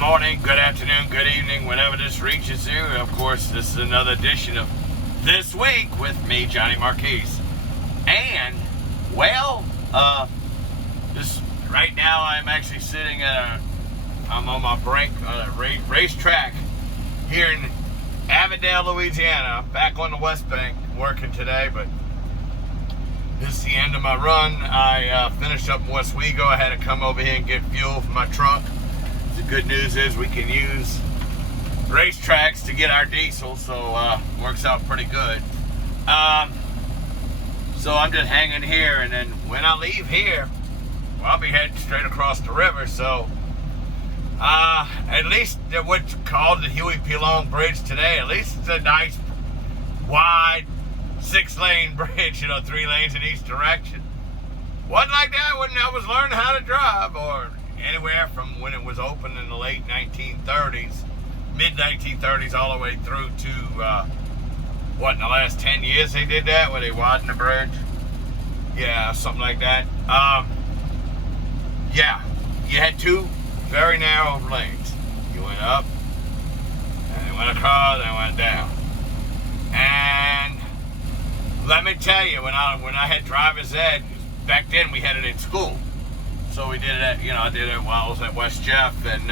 morning, good afternoon, good evening, whenever this reaches you. Of course, this is another edition of This Week with me, Johnny Marquise. And, well, this right now I'm actually sitting I'm on my break racetrack here in Avondale, Louisiana. I'm back on the West Bank working today, but this is the end of my run. I finished up in Westwego. I had to come over here and get fuel for my truck. The good news is we can use racetracks to get our diesel, so works out pretty good. So I'm just hanging here, and then when I leave here, well, I'll be heading straight across the river. So at least what's called the Huey P. Long Bridge today, at least it's a nice wide 6-lane bridge, 3 lanes in each direction. Wasn't like that when I was learning how to drive, or anywhere from when it was open in the late 1930s, mid-1930s, all the way through to, in the last 10 years they did that, where they widened the bridge? Yeah, something like that. Yeah, you had 2 very narrow lanes. You went up, and you went across, and you went down. And let me tell you, when I had driver's ed, back then we had it in school. So we did it at, I did it while I was at West Jeff, and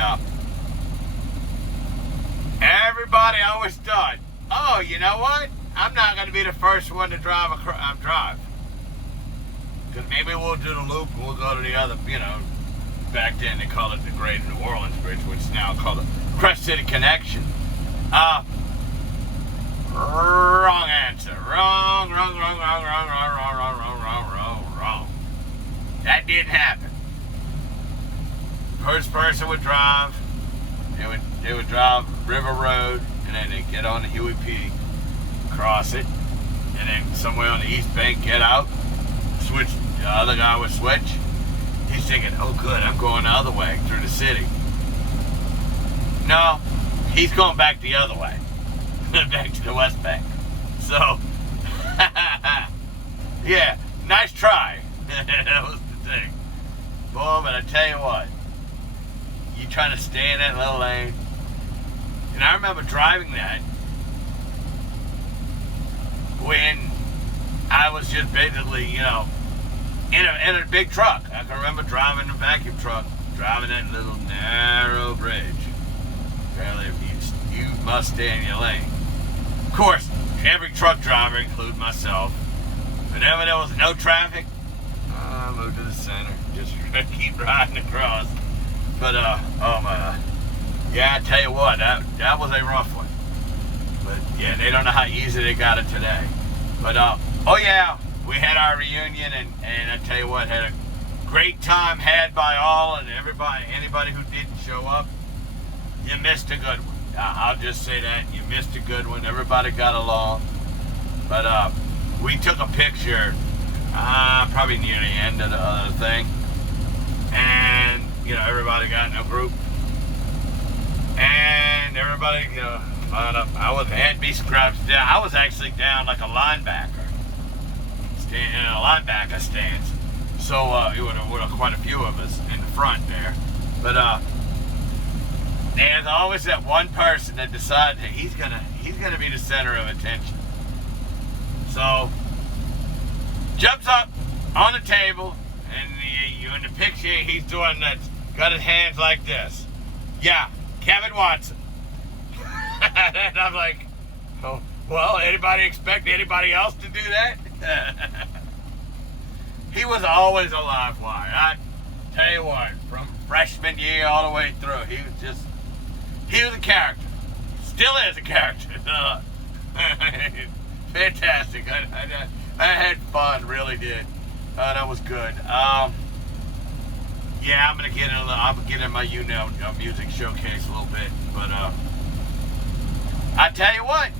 everybody always thought, oh, you know what? I'm not going to be the first one to drive. Because maybe we'll do the loop and we'll go to the other, back then they called it the Greater New Orleans Bridge, which is now called the Crest City Connection. Wrong answer. Wrong. That didn't happen. First person would drive. They would drive River Road, and then they'd get on the Huey P, cross it, and then somewhere on the East Bank get out, switch. The other guy would switch. He's thinking, oh good, I'm going the other way through the city. No, he's going back the other way. Back to the West Bank. So, yeah, nice try. That was the thing. Boy, but I tell you what, you trying to stay in that little lane. And I remember driving that when I was just basically, in a big truck. I can remember driving a vacuum truck, driving that little narrow bridge. Apparently, you must stay in your lane. Of course, every truck driver, including myself, whenever there was no traffic, I moved to the center, just keep riding across. But, oh my, yeah, I tell you what, that was a rough one. But, yeah, they don't know how easy they got it today. But, oh yeah, we had our reunion, and I tell you what, had a great time had by all, and anybody who didn't show up, you missed a good one. I'll just say that, you missed a good one. Everybody got along. But, we took a picture, probably near the end of the thing. And, everybody got in a group. And everybody, lined up. I had me scrapped down. I was actually down like a linebacker. In a linebacker stance. So, it would have quite a few of us in the front there. But, there's always that one person that decides that he's gonna be the center of attention. So, jumps up on the table, and you in the picture, he's doing that, got his hands like this. Yeah, Kevin Watson. And I'm like, oh, well, anybody expect anybody else to do that? He was always a live wire. I tell you what, from freshman year all the way through, he was a character. Still is a character. Fantastic. I had fun, really did. That was good. Yeah, I'm gonna get in my YouNow music showcase a little bit, but I tell you what,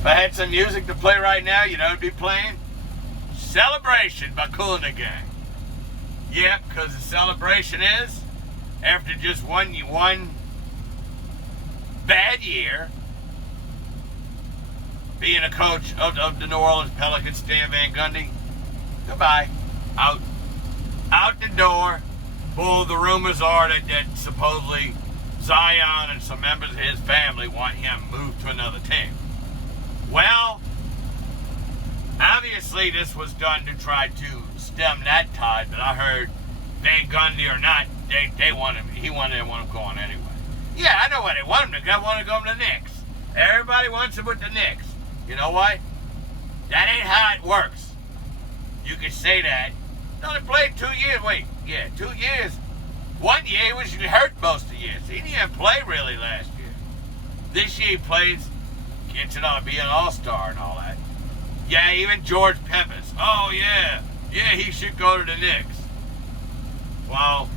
if I had some music to play right now, it'd be playing Celebration by Kool and the Gang. Yeah, because the celebration is after just one bad year being a coach of the New Orleans Pelicans, Stan Van Gundy. Goodbye. Out the door. Well, the rumors are that supposedly Zion and some members of his family want him moved to another team. Well, obviously this was done to try to stem that tide, but I heard Van Gundy or not, they want him. He wanted him going anyway. Yeah, I know why they want him to go. They want to go to the Knicks. Everybody wants him with the Knicks. You know what? That ain't how it works. You can say that. He only played 2 years. Wait, yeah, 2 years. 1 year he was hurt most of the years. He didn't even play really last year. This year he plays, gets it on, be an all-star and all that. Yeah, even George Peppers. Oh, yeah. Yeah, he should go to the Knicks. Well,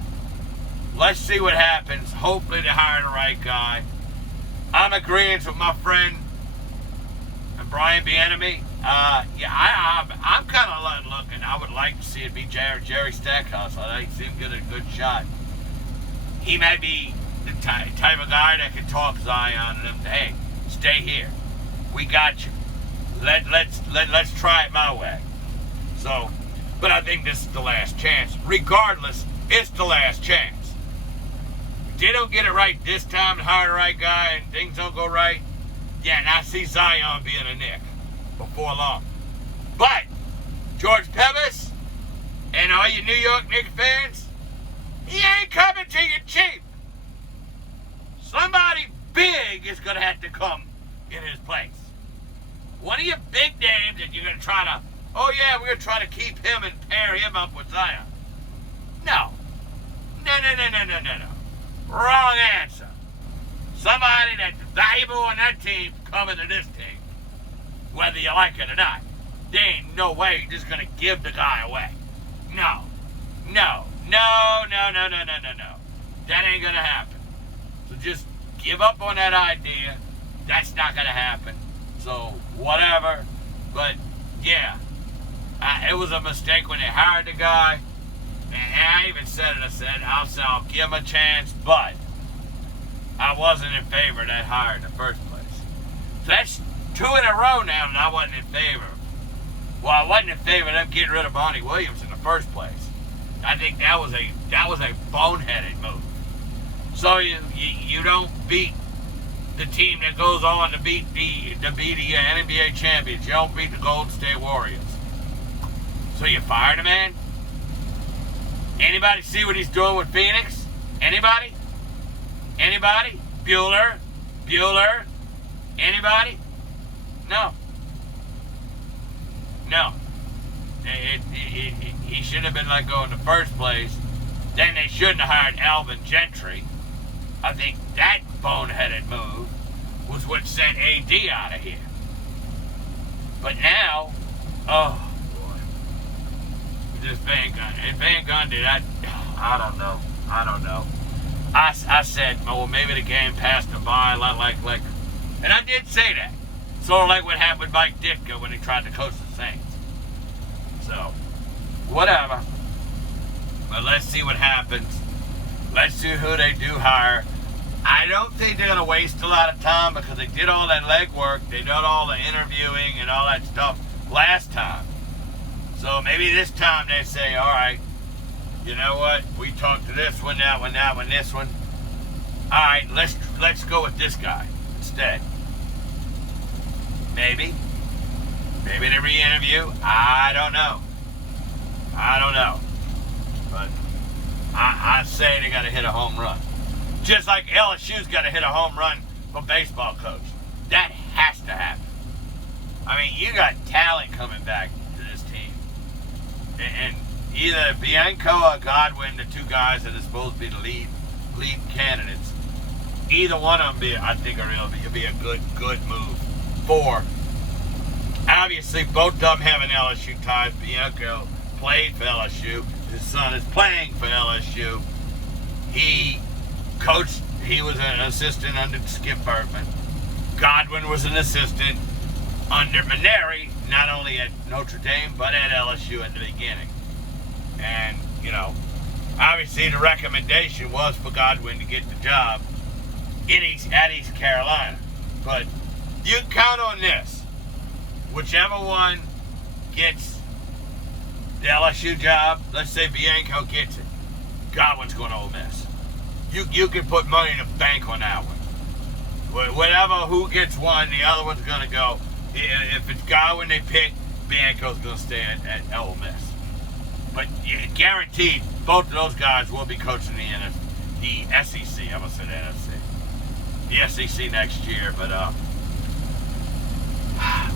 let's see what happens. Hopefully they hire the right guy. I'm agreeing with my friend Brian Bienemy. I'm kind of looking. I would like to see it be Jerry Stackhouse. I like to see him get a good shot. He may be the type of guy that can talk Zion and them. Hey, stay here. We got you. Let's try it my way. So, but I think this is the last chance. Regardless, it's the last chance. If they don't get it right this time and hire the right guy and things don't go right, yeah, and I see Zion being a Knick before long. But George Peppers and all you New York Knicks fans, he ain't coming to you cheap. Somebody big is going to have to come in his place. One of your big names that you're going to try to, oh yeah, we're going to try to keep him and pair him up with Zion. No. No. Wrong answer. Somebody that's valuable on that team coming to this team. Whether you like it or not. There ain't no way you're just going to give the guy away. No. That ain't going to happen. So just give up on that idea. That's not going to happen. So, whatever. But, yeah. It was a mistake when they hired the guy. And I even said it. I'll give him a chance. But I wasn't in favor of that hire in the first place. So that's 2 in a row now that I wasn't in favor. Well, I wasn't in favor of them getting rid of Bonnie Williams in the first place. I think that was a boneheaded move. So you don't beat the team that goes on to beat the NBA champions. You don't beat the Golden State Warriors. So you fire the man? Anybody see what he's doing with Phoenix? Anybody? Bueller? Anybody? No. He should have been let go in the first place. Then they shouldn't have hired Alvin Gentry. I think that boneheaded move was what sent AD out of here. But now, oh boy, this Van Gundy. And Van Gundy, I don't know. I said, well, maybe the game passed him by, like, and I did say that. Sort of like what happened with Mike Ditka when he tried to coach the Saints. So, whatever. But let's see what happens. Let's see who they do hire. I don't think they're going to waste a lot of time because they did all that legwork. They did all the interviewing and all that stuff last time. So maybe this time they say, all right, you know what? We talked to this one, that one, this one. All right, let's go with this guy instead. Maybe they re-interview. I don't know. But I say they got to hit a home run. Just like LSU's got to hit a home run for baseball coach. That has to happen. I mean, you got talent coming back to this team. And either Bianco or Godwin, the 2 guys that are supposed to be the lead candidates, either one of them, I think, will be a good move for. Obviously, both of them have an LSU ties. Bianco played for LSU. His son is playing for LSU. He coached. He was an assistant under Skip Bertman. Godwin was an assistant under Maneri, not only at Notre Dame, but at LSU at the beginning. And, obviously the recommendation was for Godwin to get the job at East Carolina. But you can count on this. Whichever one gets the LSU job, let's say Bianco gets it, Godwin's going to Ole Miss. you can put money in the bank on that one. Whatever, who gets one, the other one's going to go. If it's Godwin they pick, Bianco's going to stay at Ole Miss. But guaranteed, both of those guys will be coaching the SEC. I almost said NFC. The SEC next year. But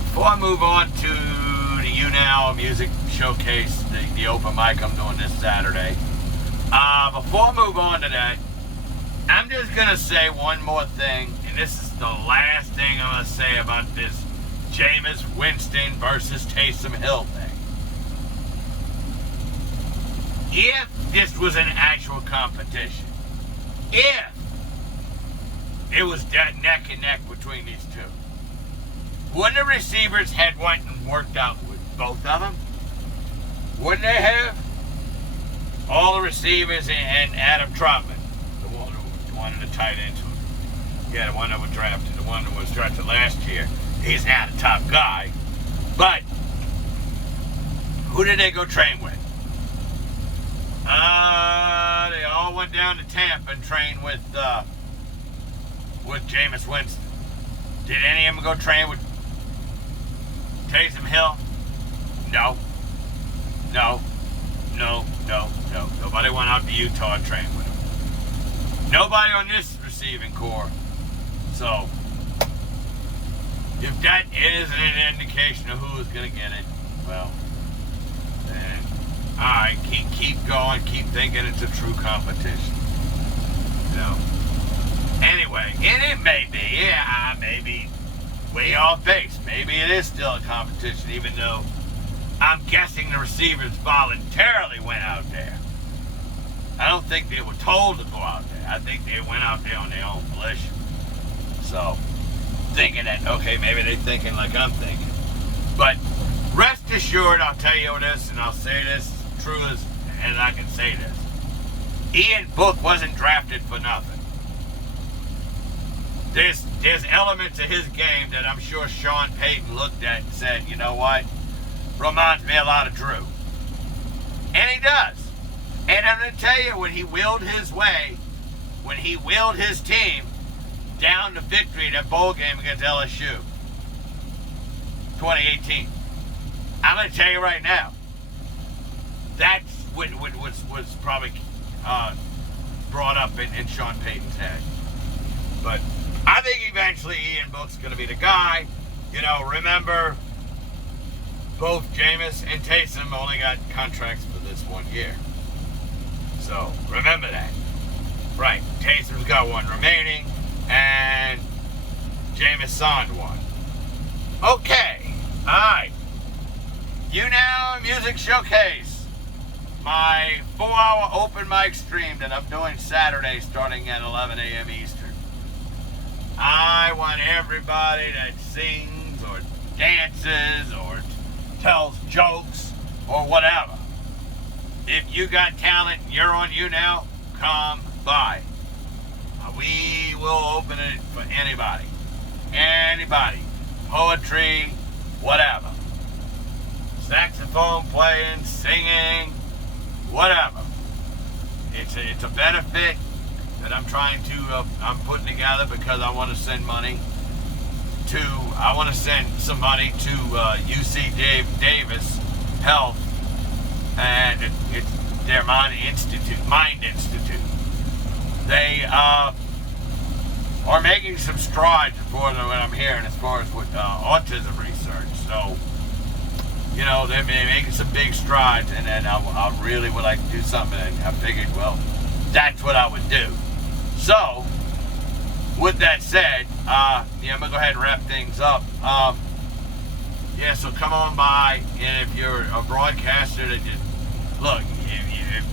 before I move on to the YouNow music showcase, the open mic I'm doing this Saturday. Before I move on to that, I'm just going to say one more thing, and this is the last thing I'm going to say about this Jameis Winston versus Taysom Hill thing. If this was an actual competition, if it was dead neck and neck between these two, wouldn't the receivers had went and worked out with both of them? Wouldn't they have? All the receivers and Adam Trotman, the one in the tight end, yeah, the one that was drafted, the one that was drafted last year. He's now the top guy. But who did they go train with? They all went down to Tampa and trained with Jameis Winston. Did any of them go train with Taysom Hill? No. Nobody went out to Utah and trained with him. Nobody on this receiving core. So, if that isn't an indication of who is going to get it, well, then, alright, keep going, keep thinking it's a true competition. You know? Anyway, and it may be, maybe way off base. Maybe it is still a competition, even though I'm guessing the receivers voluntarily went out there. I don't think they were told to go out there. I think they went out there on their own volition. So, thinking that, okay, maybe they're thinking like I'm thinking. But rest assured, I'll tell you this, and I'll say this true as I can say this. Ian Book wasn't drafted for nothing. There's elements of his game that I'm sure Sean Payton looked at and said, you know what? Reminds me a lot of Drew. And he does. And I'm going to tell you, when he willed his way, when he willed his team down to victory in that bowl game against LSU, 2018, I'm going to tell you right now, that's what was probably brought up in Sean Payton's head. But I think eventually Ian Book's going to be the guy. You know, remember, both Jameis and Taysom only got contracts for this 1 year. So, remember that. Right, Taysom's got one remaining, and Jameis signed one. Okay, alright. YouNow Music Showcase. My 4-hour open mic stream that I'm doing Saturday starting at 11 a.m. Eastern. I want everybody that sings or dances or tells jokes or whatever. If you got talent and you're on YouNow, come by. We will open it for anybody. Anybody. Poetry, whatever. Saxophone playing, singing, whatever. It's a benefit that I'm I'm putting together because I want to send money I want to send some money to UC Davis Health, and it's their Mind Institute. They are making some strides for what I'm hearing as far as with autism research. So, you know, they're making some big strides, and then I really would like to do something, and I figured, well, that's what I would do. So, with that said, I'm going to go ahead and wrap things up. So come on by, and if you're a broadcaster that just, look,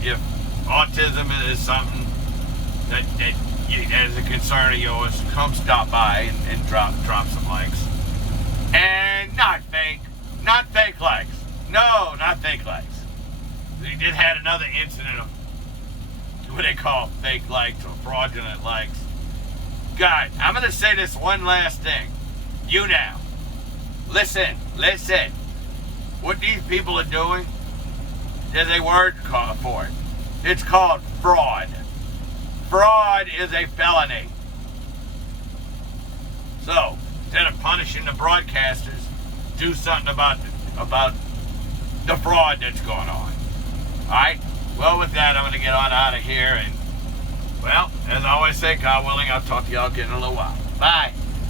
if autism is something that is a concern of yours, come stop by and drop some likes. And not fake likes. No, not fake likes. They did had another incident of what they call fake likes or fraudulent likes. God, I'm going to say this one last thing. YouNow. Listen. What these people are doing, there's a word for it. It's called fraud. fraud is a felony. So, instead of punishing the broadcasters, do something about the fraud that's going on. Alright? Well, with that, I'm going to get on out of here. And, well, as I always say, God willing, I'll talk to y'all again in a little while. Bye.